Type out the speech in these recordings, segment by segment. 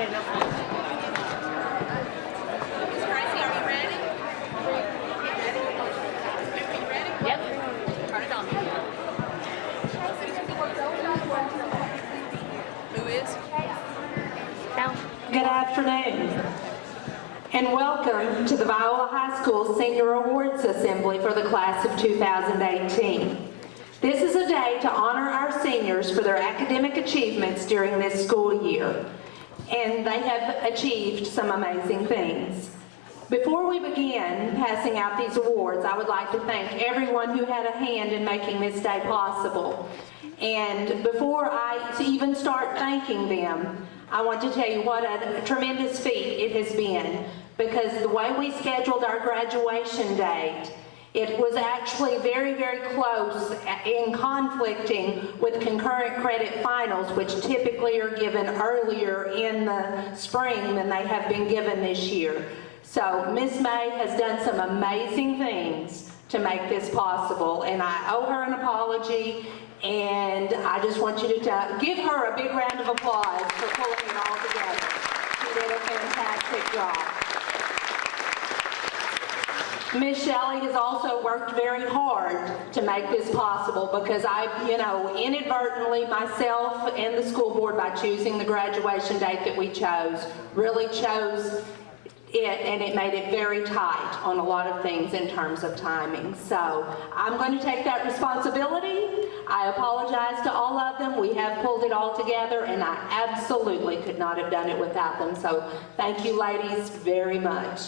Good afternoon, and welcome to the Viola High School Senior Awards Assembly for the class of 2018. This is a day to honor our seniors for their academic achievements during this school year, and they have achieved some amazing things. Before we begin passing out these awards, I would like to thank everyone who had a hand in making this day possible. And before I even start thanking them, I want to tell you what a tremendous feat it has been, because the way we scheduled our graduation date, it was actually very, very close in conflicting with concurrent credit finals, which typically are given earlier in the spring than they have been given this year. So Miss May has done some amazing things to make this possible, and I owe her an apology, and I just want you to give her a big round of applause for pulling it all together. She did a fantastic job. Miss Shelley has also worked very hard to make this possible, because inadvertently, myself and the school board, by choosing the graduation date that we chose, really chose it, and it made it very tight on a lot of things in terms of timing. So I'm going to take that responsibility. I apologize to all of them. We have pulled it all together, and I absolutely could not have done it without them. So thank you, ladies, very much.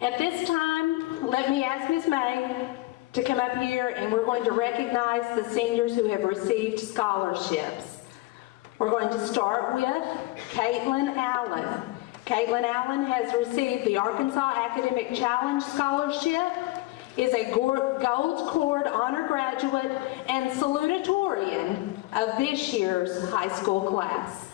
At this time, let me ask Ms. May to come up here, and we're going to recognize the seniors who have received scholarships. We're going to start with Caitlin Allen. Caitlin Allen has received the Arkansas Academic Challenge Scholarship, is a Gold Cord Honor Graduate, and salutatorian of this year's high school class.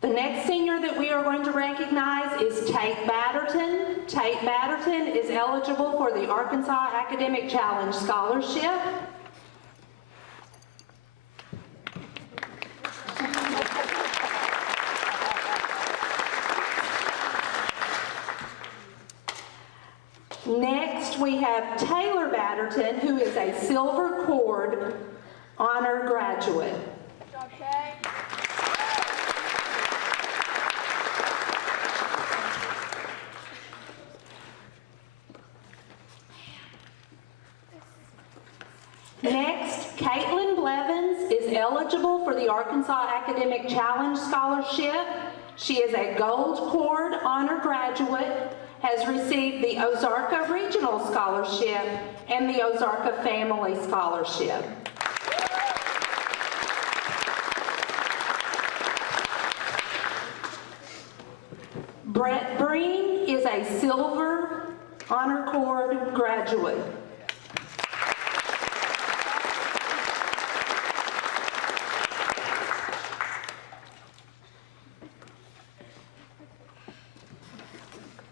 The next senior that we are going to recognize is Tate Batterton. Tate Batterton is eligible for the Arkansas Academic Challenge Scholarship. Next, we have Taylor Batterton, who is a Silver Cord Honor Graduate. Next, Caitlin Blevins is eligible for the Arkansas Academic Challenge Scholarship. She is a Gold Cord Honor Graduate, has received the Ozarka Regional Scholarship and the Ozarka Family Scholarship. Brett Breen is a Silver Honor Cord Graduate.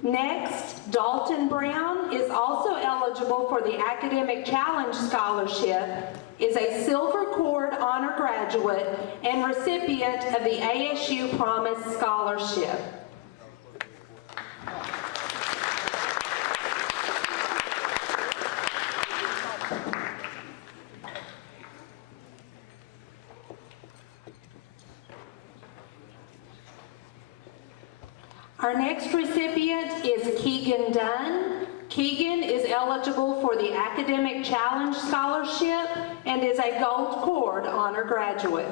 Next, Dalton Brown is also eligible for the Academic Challenge Scholarship, is a Silver Cord Honor Graduate, and recipient of the ASU Promise Scholarship. Our next recipient is Keegan Dunn. Keegan is eligible for the Academic Challenge Scholarship and is a Gold Cord Honor Graduate.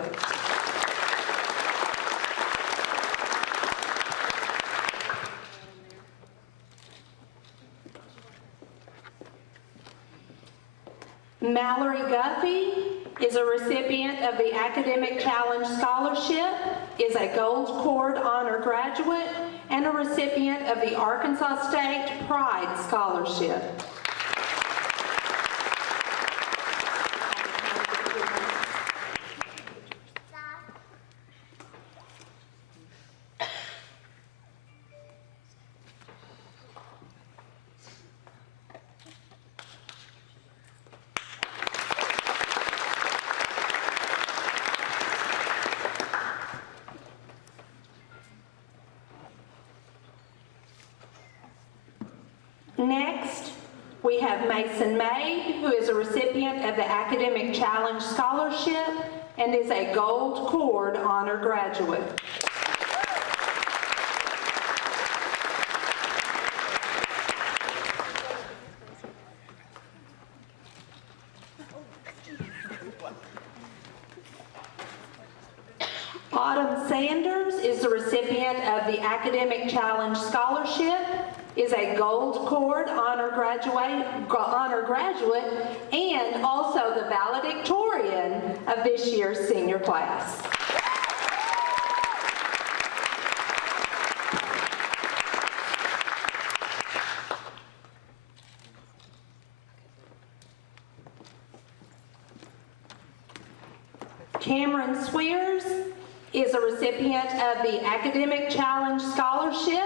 Mallory Guffey is a recipient of the Academic Challenge Scholarship, is a Gold Cord Honor Graduate, and a recipient of the Arkansas State Pride Scholarship. have Mason Maid, who is a recipient of the Academic Challenge Scholarship and is a Gold Cord Honor Graduate. Autumn Sanders is the recipient of the Academic Challenge Scholarship, is a Gold Cord Honor Graduate, and also the valedictorian of this year's senior class. Cameron Swears is a recipient of the Academic Challenge Scholarship,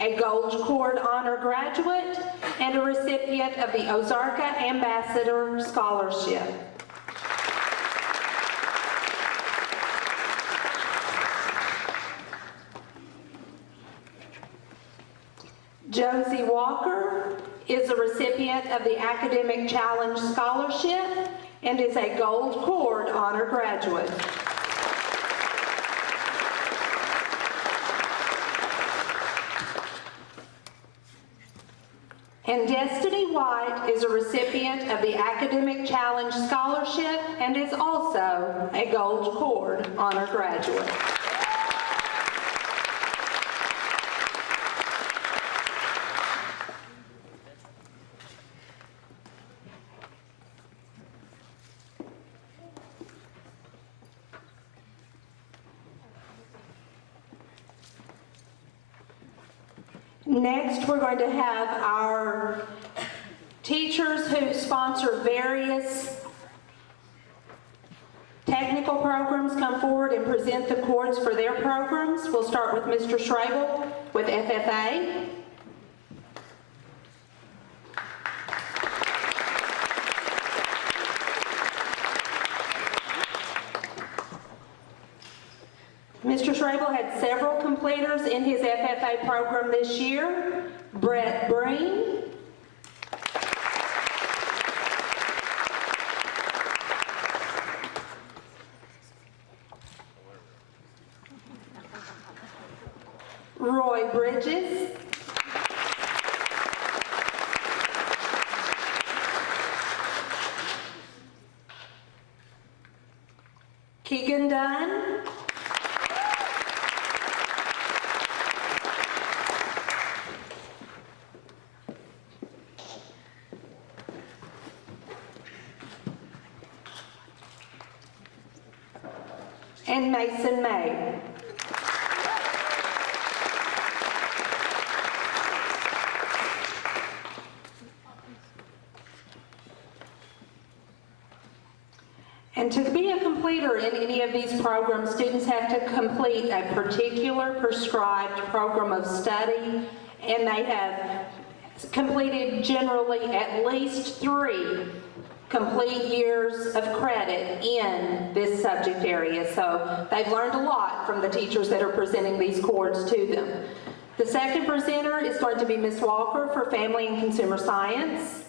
a Gold Cord Honor Graduate, and a recipient of the Ozarka Ambassador Scholarship. Josie Walker is a recipient of the Academic Challenge Scholarship and is a Gold Cord Honor Graduate. And Destiny White is a recipient of the Academic Challenge Scholarship and is also a Gold Cord Honor Graduate. Next, we're going to have our teachers who sponsor various technical programs come forward and present the cords for their programs. We'll start with Mr. Schrabel with FFA. Mr. Schrabel had several completers in his FFA program this year. Brett Breen, Roy Bridges, Keegan Dunn, and Mason May. And to be a completer in any of these programs, students have to complete a particular prescribed program of study, and they have completed generally at least 3 complete years of credit in this subject area. So they've learned a lot from the teachers that are presenting these cords to them. The second presenter is going to be Ms. Walker for Family and Consumer Science.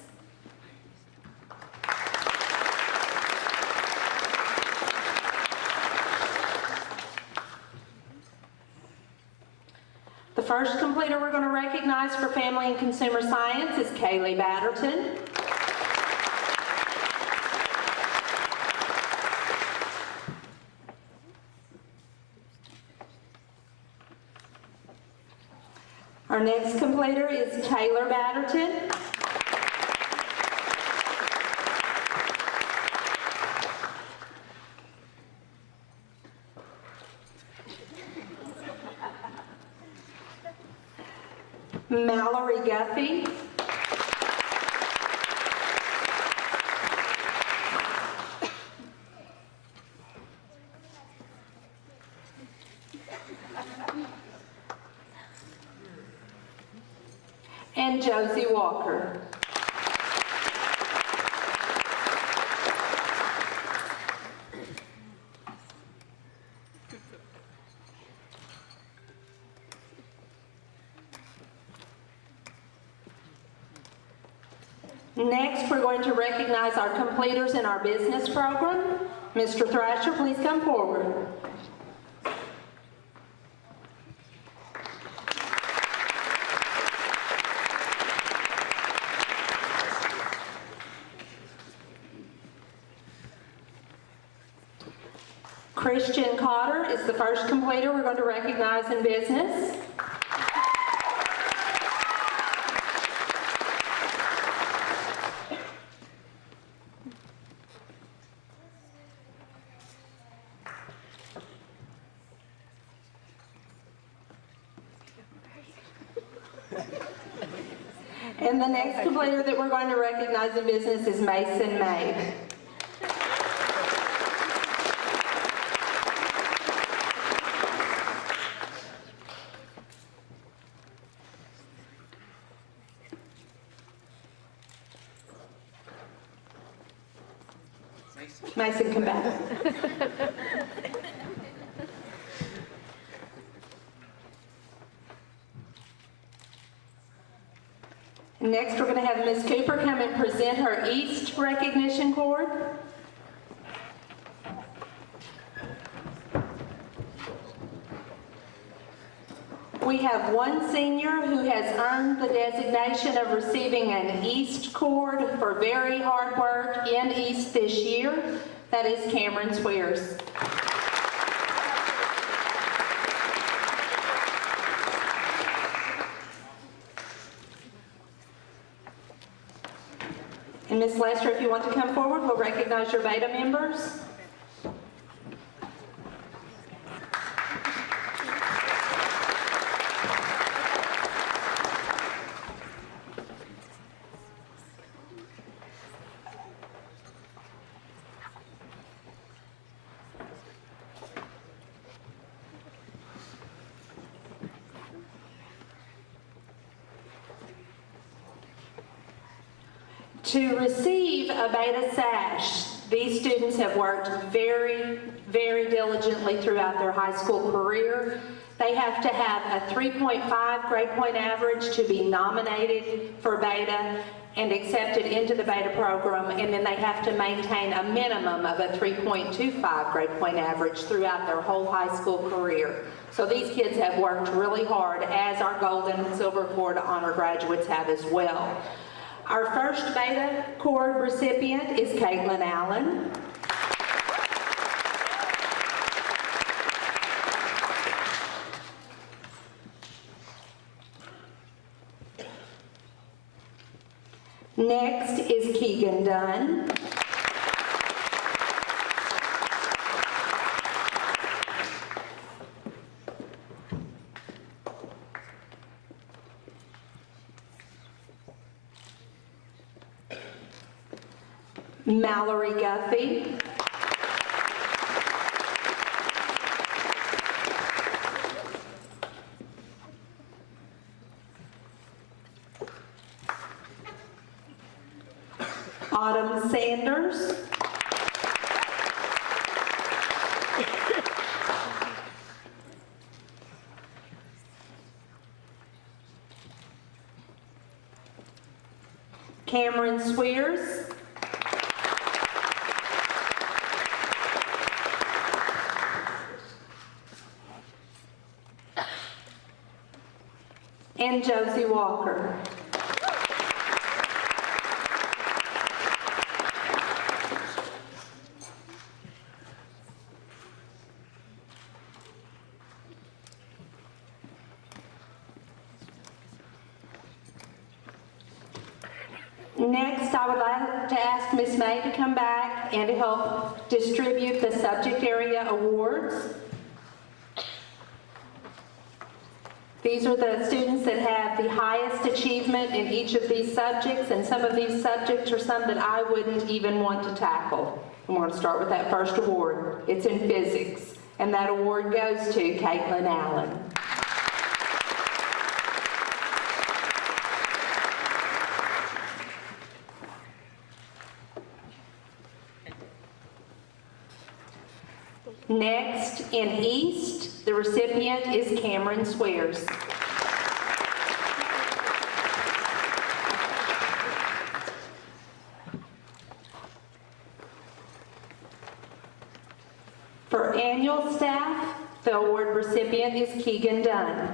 The first completer we're going to recognize for Family and Consumer Science is Kaylee Batterton. Our next completer is Taylor Batterton. Mallory Guffey. And Josie Walker. Next, we're going to recognize our completers in our business program. Mr. Thrasher, please come forward. Christian Cotter is the first completer we're going to recognize in business. And the next completer that we're going to recognize in business is Mason May. Mason, come back. Next, we're going to have Ms. Cooper come and present her East recognition cord. We have one senior who has earned the designation of receiving an East cord for very hard work in East this year. That is Cameron Swears. And Ms. Lester, if you want to come forward, we'll recognize your Beta members. To receive a Beta sash, these students have worked very, very diligently throughout their high school career. They have to have a 3.5 grade point average to be nominated for Beta and accepted into the Beta program, and then they have to maintain a minimum of a 3.25 grade point average throughout their whole high school career. So these kids have worked really hard, as our Gold and Silver Cord honor graduates have as well. Our first Beta cord recipient is Caitlin Allen. Next is Keegan Dunn. Mallory Guffey. Autumn Sanders. Cameron Swears. And Josie Walker. Next, I would like to ask Ms. May to come back and to help distribute the subject area awards. These are the students that have the highest achievement in each of these subjects, and some of these subjects are some that I wouldn't even want to tackle. And we're going to start with that first award. It's in physics, and that award goes to Caitlin Allen. Next, in East, the recipient is Cameron Swears. remedial staff, the award recipient is Keegan Dunn.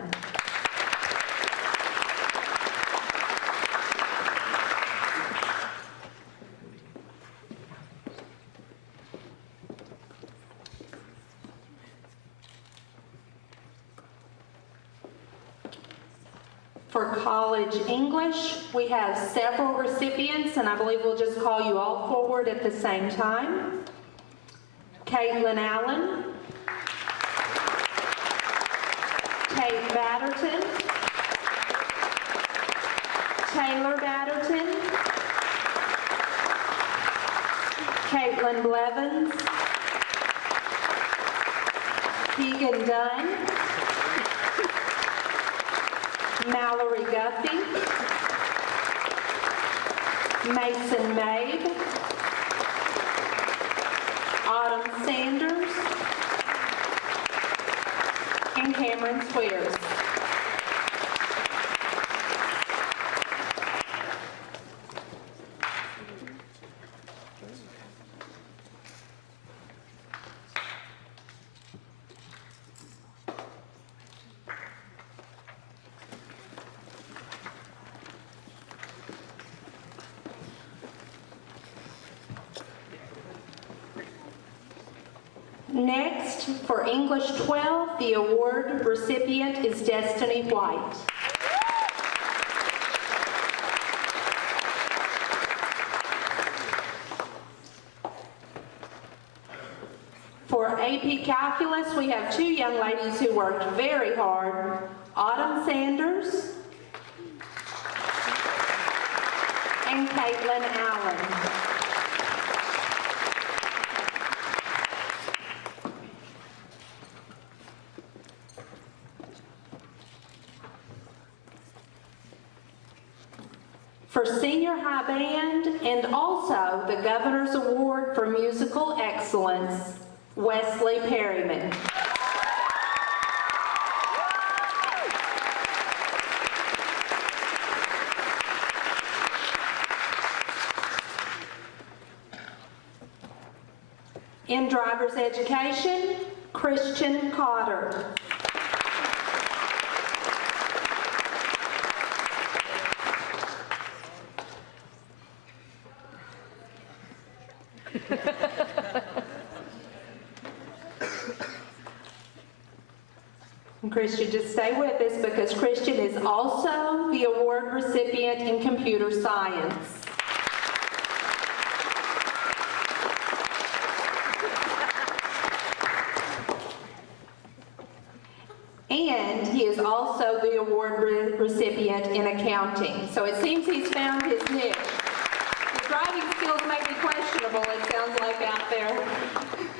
For college English, we have several recipients, and I believe we'll just call you all forward at the same time. Caitlin Allen, Kate Batterton, Taylor Batterton, Caitlin Blevins, Keegan Dunn, Mallory Guffey, Mason Mabe, Autumn Sanders, and Cameron Swears. Next, for English 12, the award recipient is Destiny White. For AP Calculus, we have two young ladies who worked very hard, Autumn Sanders and Caitlin Allen. For Senior High Band and also the Governor's Award for Musical Excellence, Wesley Perryman. In driver's education, Christian Cotter. And Christian, just stay with us because Christian is also the award recipient in computer science. And he is also the award recipient in accounting. So it seems he's found his niche. His driving skills may be questionable, it sounds like out there.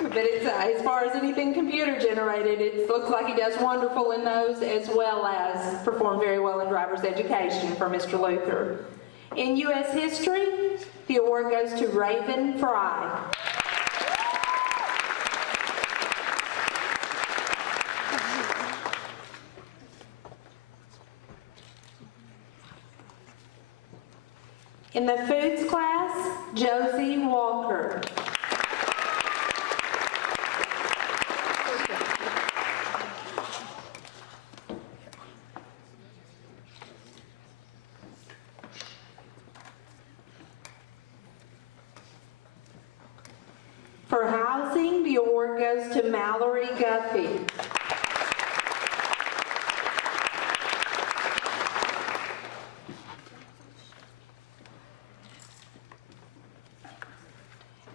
But it's, as far as anything computer generated, it looks like he does wonderful in those as well as perform very well in driver's education for Mr. Luther. In U.S. history, the award goes to Raven Fry. In the foods class, Josie Walker. For housing, the award goes to Mallory Guffey.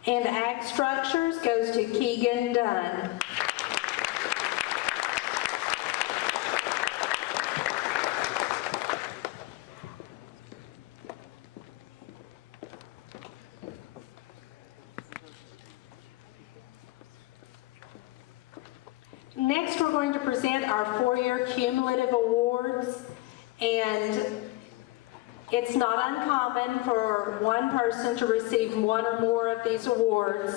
And ag structures goes to Keegan Dunn. Next, we're going to present our four-year cumulative awards, and it's not uncommon for one person to receive one or more of these awards.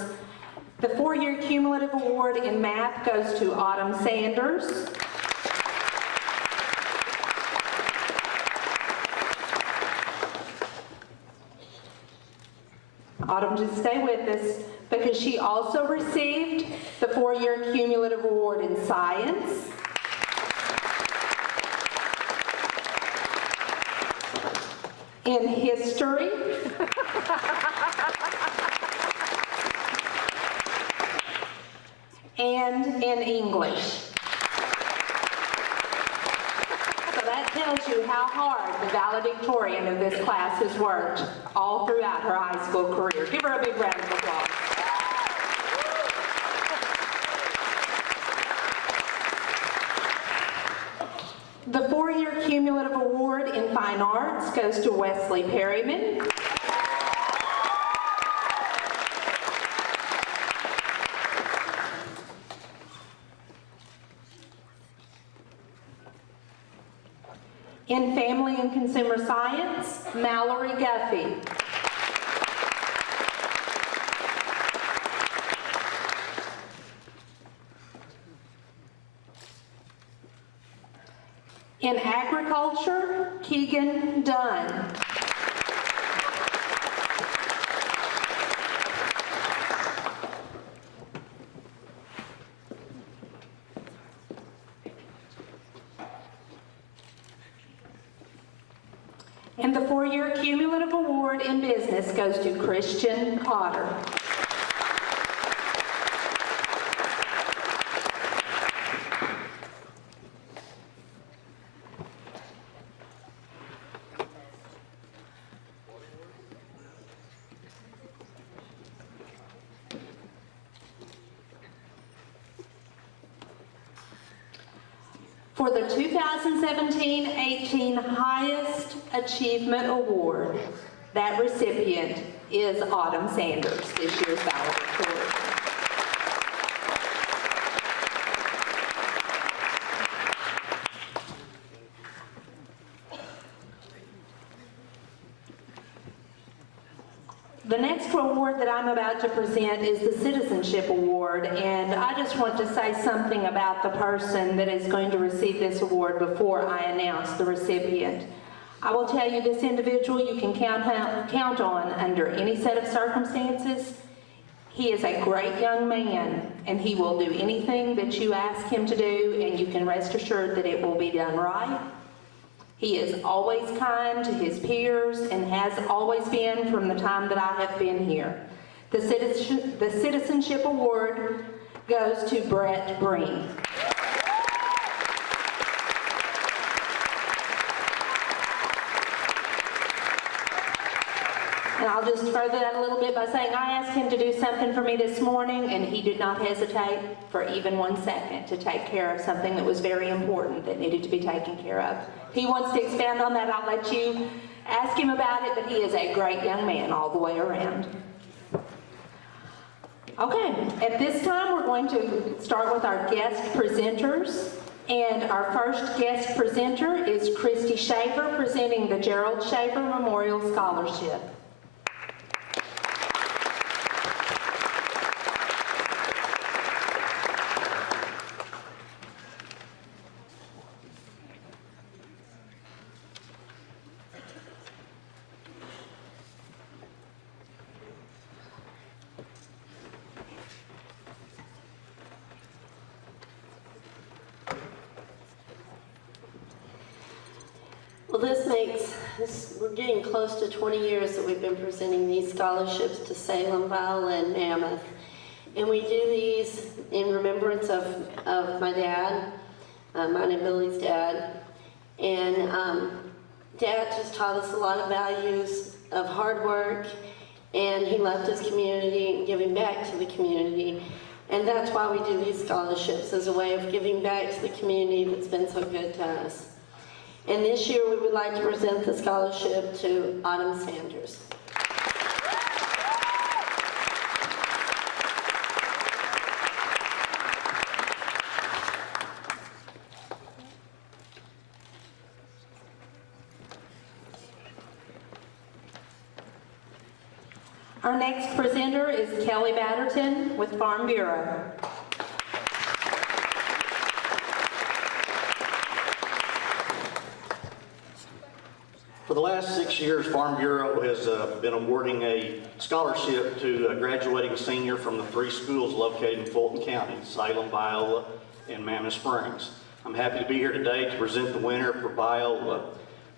The four-year cumulative award in math goes to Autumn Sanders. Autumn, just stay with us. because she also received the 4-year cumulative award in science, in history, and in English. So that tells you how hard the valedictorian of this class has worked all throughout her high school career. Give her a big round of applause. The 4-year cumulative award in fine arts goes to Wesley Perryman. In family and consumer science, Mallory Guffey. In agriculture, Keegan Dunn. And the 4-year cumulative award in business goes to Christian Cotter. For the 2017-18 Highest Achievement Award, that recipient is Autumn Sanders, this year's valedictorian. The next award that I'm about to present is the Citizenship Award, and I just want to say something about the person that is going to receive this award before I announce the recipient. I will tell you, this individual you can count on under any set of circumstances. He is a great young man, and he will do anything that you ask him to do, and you can rest assured that it will be done right. He is always kind to his peers and has always been from the time that I have been here. The Citizenship Award goes to Brett Breen. And I'll just further that a little bit by saying I asked him to do something for me this morning, and he did not hesitate for even 1 second to take care of something that was very important that needed to be taken care of. If he wants to expand on that, I'll let you ask him about it, but he is a great young man all the way around. Okay, at this time we're going to start with our guest presenters. And our first guest presenter is Christy Shaver, presenting the Gerald Shaver Memorial Scholarship. Well, we're getting close to 20 years that we've been presenting these scholarships to Salem, Viola, and Mammoth. And we do these in remembrance of my dad, mine and Billy's dad. And Dad just taught us a lot of values of hard work, and he loved his community and giving back to the community. And that's why we do these scholarships, as a way of giving back to the community that's been so good to us. And this year we would like to present the scholarship to Autumn Sanders. Our next presenter is Kelly Batterton with Farm Bureau. For the last 6 years, Farm Bureau has been awarding a scholarship to a graduating senior from the 3 schools located in Fulton County, Salem, Viola, and Mammoth Springs. I'm happy to be here today to present the winner for Viola.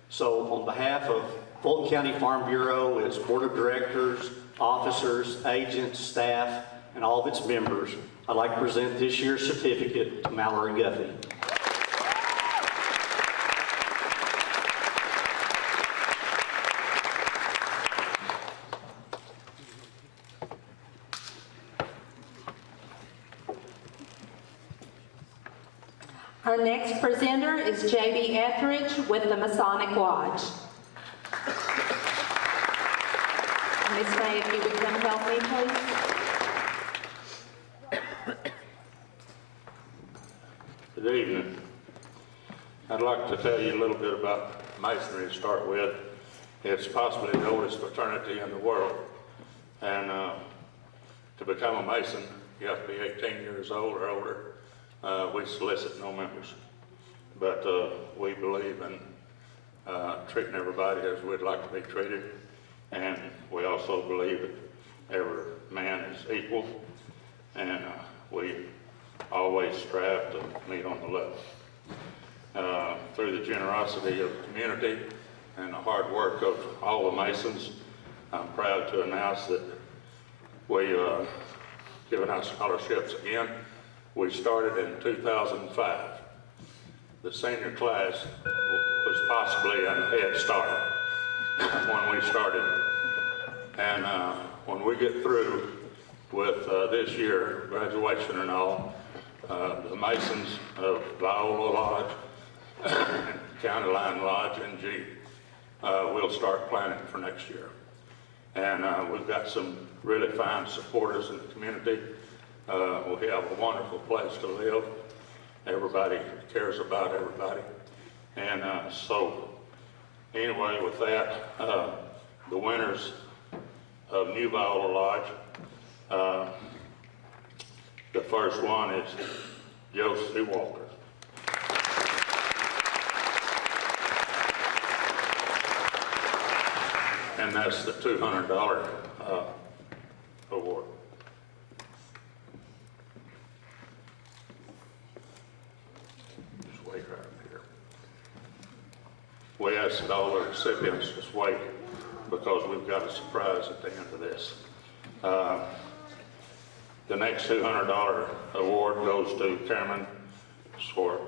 So on behalf of Fulton County Farm Bureau, its board of directors, officers, agents, staff, and all of its members, I'd like to present this year's certificate to Mallory Guffey. Our next presenter is J.B. Etheridge with the Masonic Lodge. Miss May, if you would come help me, please. Good evening. I'd like to tell you a little bit about Masonry to start with. It's possibly the oldest fraternity in the world. And to become a Mason, you have to be 18 years old or older. We solicit no members. But we believe in treating everybody as we'd like to be treated. And we also believe that every man is equal. And we always strive to meet on the level. Through the generosity of the community and the hard work of all the Masons, I'm proud to announce that we've given out scholarships again. We started in 2005. The senior class was possibly a head start when we started. And when we get through with this year, graduation and all, the Masons of Viola Lodge and County Line Lodge NG will start planning for next year. And we've got some really fine supporters in the community. We have a wonderful place to live. Everybody cares about everybody. And so anyway, with that, the winners of New Viola Lodge, the first one is Josie Walker. And that's the $200 award. Just wait right here. We asked all the recipients to just wait because we've got a surprise at the end of this. The next $200 award goes to Cameron Swart.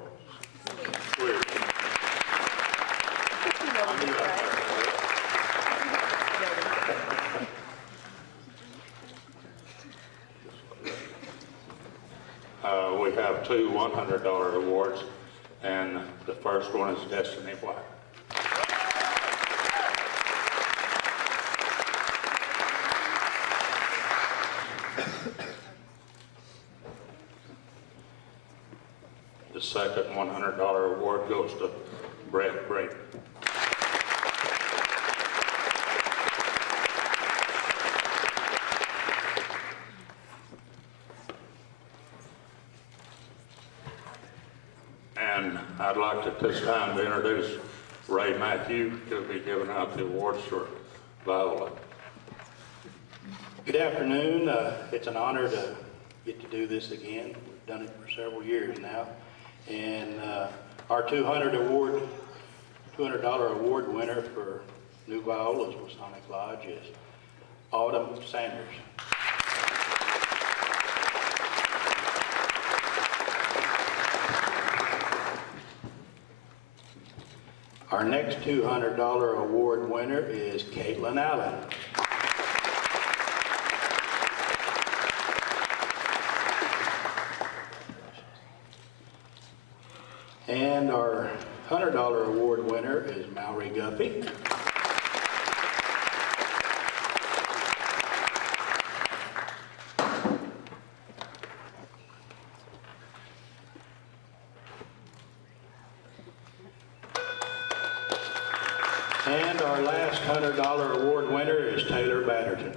We have two $100 awards, and the first one is Destiny White. The second $100 award goes to Brett Brayton. And I'd like at this time to introduce Ray Matthew, who'll be giving out the awards for Viola. Good afternoon. It's an honor to get to do this again. We've done it for several years now. And our $200 award winner for New Viola's Masonic Lodge is Autumn Sanders. Our next $200 award winner is Caitlin Allen. And our $100 award winner is Mallory Guffey. And our last $100 award winner is Taylor Batterton.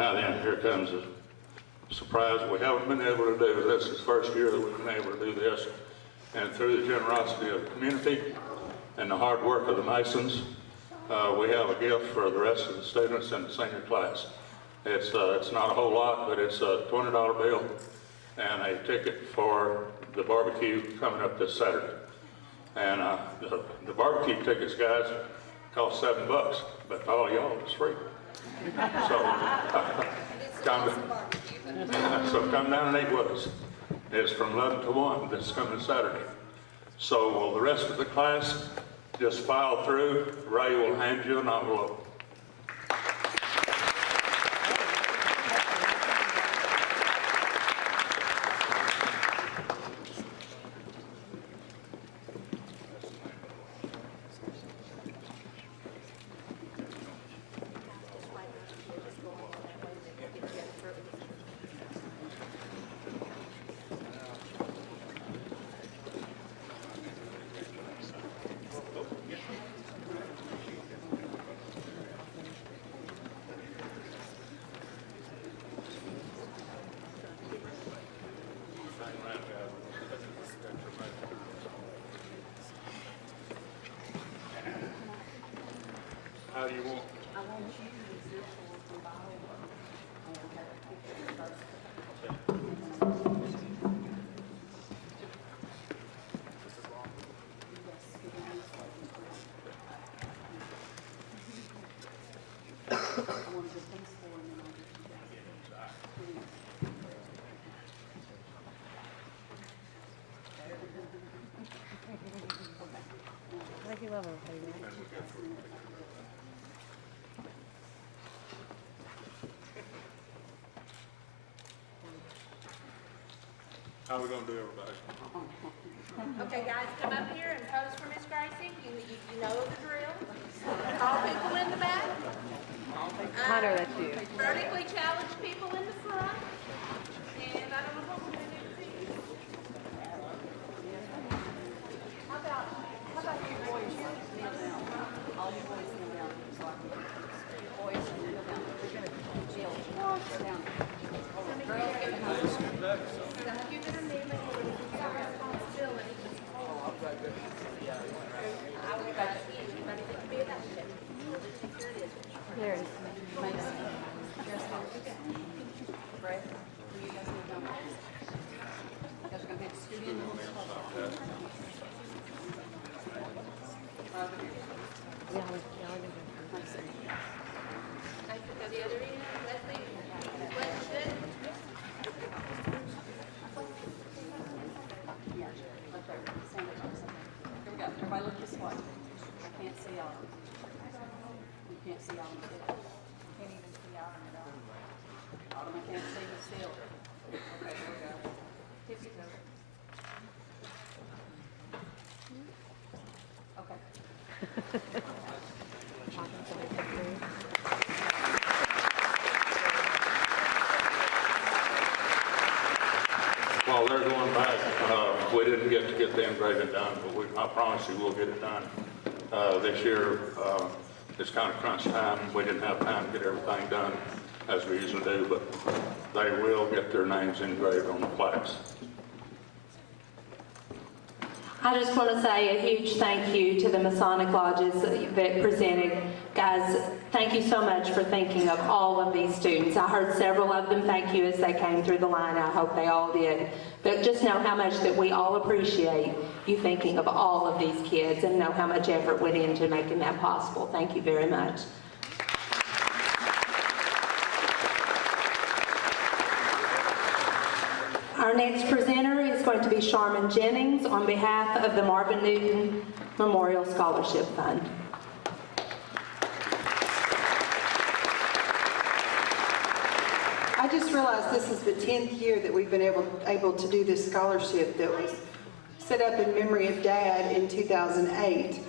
Now then, here comes a surprise we haven't been able to do. This is the first year that we've been able to do this. And through the generosity of the community and the hard work of the Masons, we have a gift for the rest of the students in the senior class. It's not a whole lot, but it's a $20 bill and a ticket for the barbecue coming up this Saturday. And the barbecue tickets, guys, cost $7, but all y'all is free. So come down and eat with us. It's from 11 to 1 this coming Saturday. So will the rest of the class just file through? Ray will hand you an envelope. How do you want? Like you love her, baby. How are we gonna do everybody? Okay, guys, come up here and pose for Miss Gracie. You know the drill. All people in the back. Hunter, that's you. Vertically challenged people in the front. And I don't know what we're gonna do for you. How about you boys kneel down? All you boys kneel down. So I can boys kneel down. We're gonna Jill down. Girls get the house. Some of you that are kneeling, you have a responsibility. I will back you. Ready to be about it. Here it is. There it is. Mason. Here's how we go. Brett, will you guys kneel down? You guys are gonna be students. Yeah, I can go the other end. Leslie, Leslie, good? Here we go. Everybody look this way. I can't see y'all. You can't see y'all. Can't even see y'all at all. Autumn, I can't see you still. Okay, here we go. Tippy toe. Okay. While they're going back, we didn't get to get the engraving done, but I promise you we'll get it done. This year, it's kind of crunch time. We didn't have time to get everything done as we usually do, but they will get their names engraved on the plaques. I just want to say a huge thank you to the Masonic Lodges that presented. Guys, thank you so much for thinking of all of these students. I heard several of them thank you as they came through the line. I hope they all did. But just know how much that we all appreciate you thinking of all of these kids and know how much effort went into making that possible. Thank you very much. Our next presenter is going to be Sharman Jennings on behalf of the Marvin Newton Memorial Scholarship Fund. I just realized this is the 10th year that we've been able to do this scholarship that was set up in memory of Dad in 2008.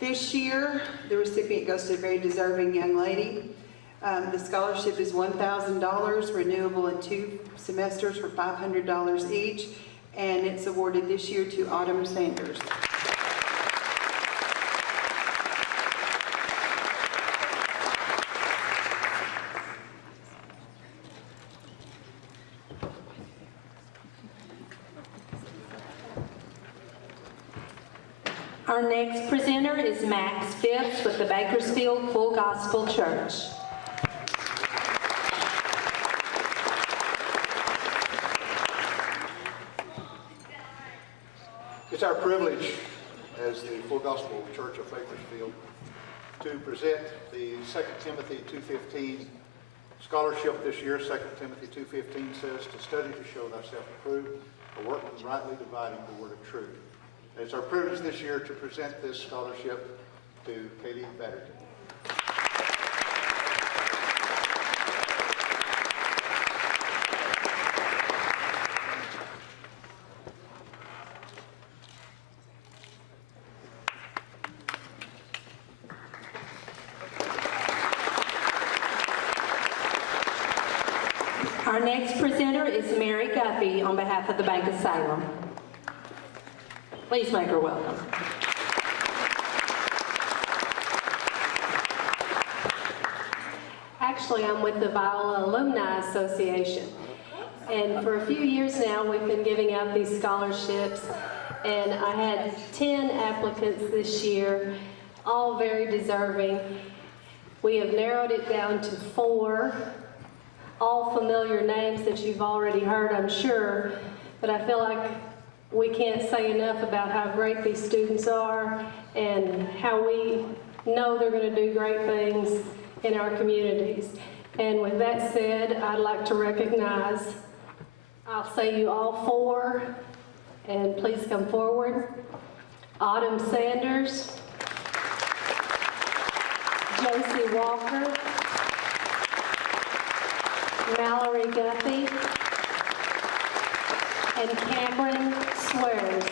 This year, the recipient goes to a very deserving young lady. The scholarship is $1,000, renewable in 2 semesters for $500 each, and it's awarded this year to Autumn Sanders. Our next presenter is Max Phipps with the Bakersfield Full Gospel Church. It's our privilege as the Full Gospel Church of Bakersfield to present the 2 Timothy 2:15 scholarship this year. 2 Timothy 2:15 says, "To study to show thyself approved, a workman rightly dividing the word of truth." And it's our privilege this year to present this scholarship to Katie Batterton. Our next presenter is Mary Guffey on behalf of the Bank of Salem. Please make her welcome. Actually, I'm with the Viola Alumni Association. And for a few years now, we've been giving out these scholarships. And I had 10 applicants this year, all very deserving. We have narrowed it down to 4, all familiar names that you've already heard, I'm sure. But I feel like we can't say enough about how great these students are and how we know they're going to do great things in our communities. And with that said, I'd like to recognize, I'll say you all 4, and please come forward. Autumn Sanders, Josie Walker, Mallory Guffey, and Cameron Swears.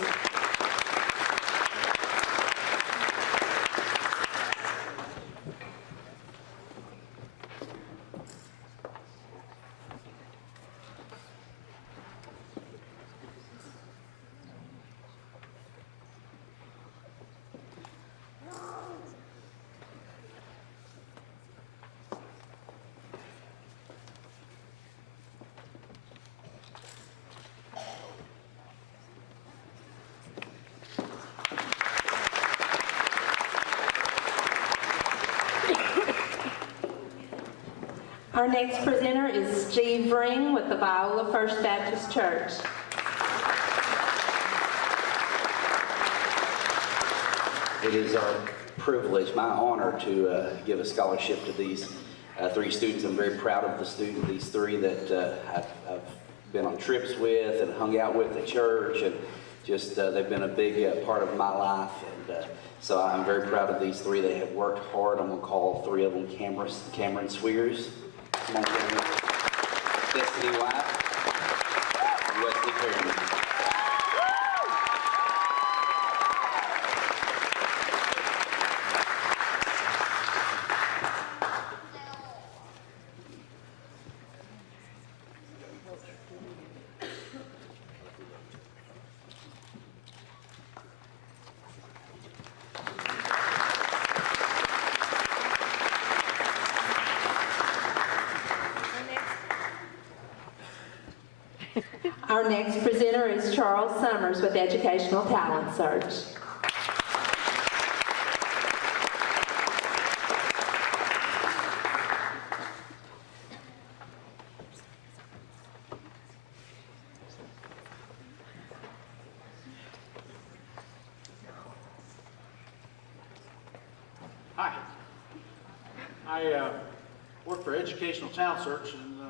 Our next presenter is Steve Ring with the Viola First Baptist Church. It is our privilege, my honor, to give a scholarship to these 3 students. I'm very proud of these 3 that I've been on trips with and hung out with at church, and just they've been a big part of my life. And so I'm very proud of these 3. They have worked hard. I'm going to call 3 of them Cameron Swears. Come on, Cameron. Destiny White. Wesley Perry. Our next presenter is Charles Summers with Educational Talent Search. Hi. I work for Educational Talent Search, and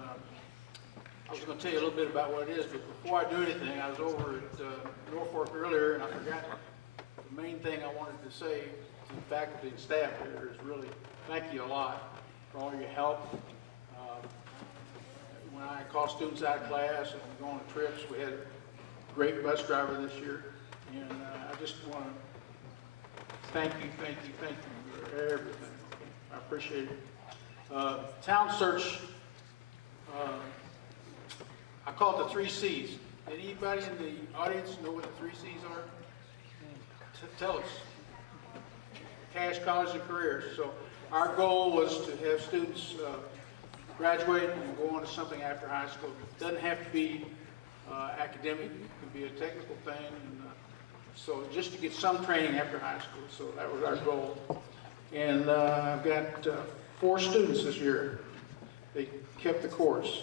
I was going to tell you a little bit about what it is, but before I do anything, I was over at Norfolk earlier, and I forgot the main thing I wanted to say to the faculty and staff here is really thank you a lot for all your help. When I call students out of class and go on trips, we had a great bus driver this year, and I just want to thank you for everything. I appreciate it. Talent Search, I call it the 3 C's. Did anybody in the audience know what the 3 C's are? Tell us. Cash, college, and careers. So our goal was to have students graduate and go on to something after high school. It doesn't have to be academic. It could be a technical thing. And So just to get some training after high school, so that was our goal. And I've got 4 students this year. They kept the course.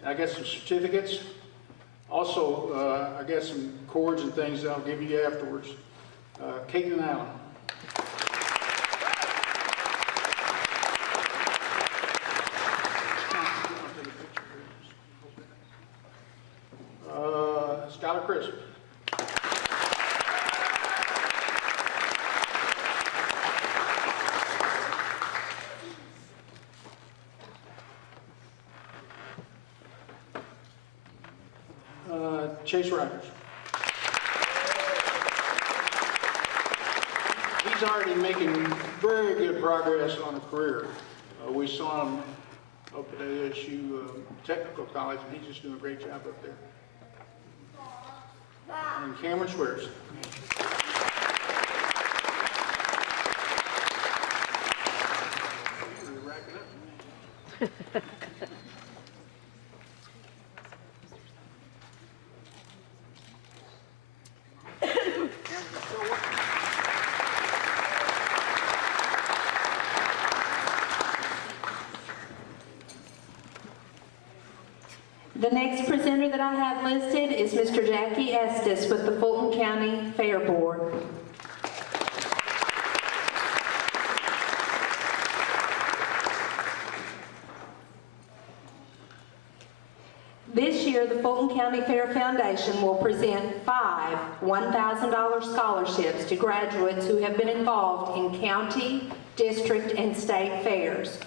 And I got some certificates. Also, I got some cords and things that I'll give you afterwards. Caitlin Allen. Skylar Crisp. Chase Rogers. He's already making very good progress on a career. We saw him up at ASU Technical College, and he's just doing a great job up there. And Cameron Swears. Rack it up. The next presenter that I have listed is Mr. Jackie Estes with the Fulton County Fair Board. This year, the Fulton County Fair Foundation will present 5 $1,000 scholarships to graduates who have been involved in county, district, and state fairs.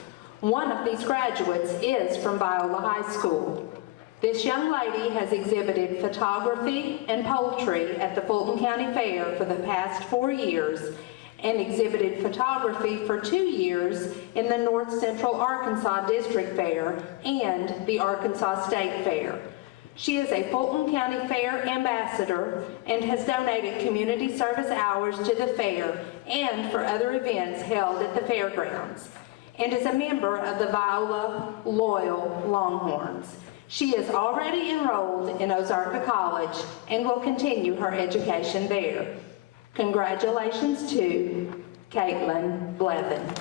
One of these graduates is from Viola High School. This young lady has exhibited photography and poultry at the Fulton County Fair for the past 4 years and exhibited photography for 2 years in the North Central Arkansas District Fair and the Arkansas State Fair. She is a Fulton County Fair ambassador and has donated community service hours to the fair and for other events held at the fairgrounds, and is a member of the Viola Loyal Longhorns. She is already enrolled in Ozarka College and will continue her education there. Congratulations to Caitlin Blevins.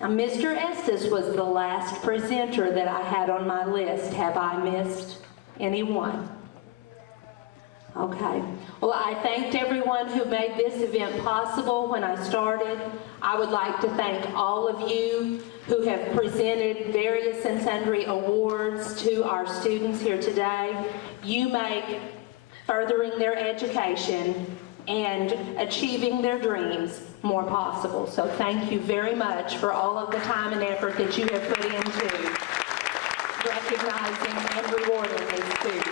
Now, Mr. Estes was the last presenter that I had on my list. Have I missed anyone? Okay. Well, I thanked everyone who made this event possible when I started. I would like to thank all of you who have presented various and sundry awards to our students here today. You make furthering their education and achieving their dreams more possible. So thank you very much for all of the time and effort that you have put into recognizing and rewarding these students.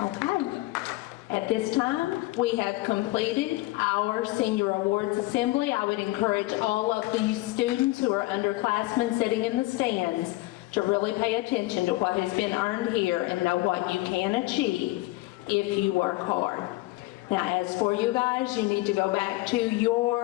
Okay. At this time, we have completed our Senior Awards Assembly. I would encourage all of the students who are underclassmen sitting in the stands to really pay attention to what has been earned here and know what you can achieve if you work hard. Now, as for you guys, you need to go back to your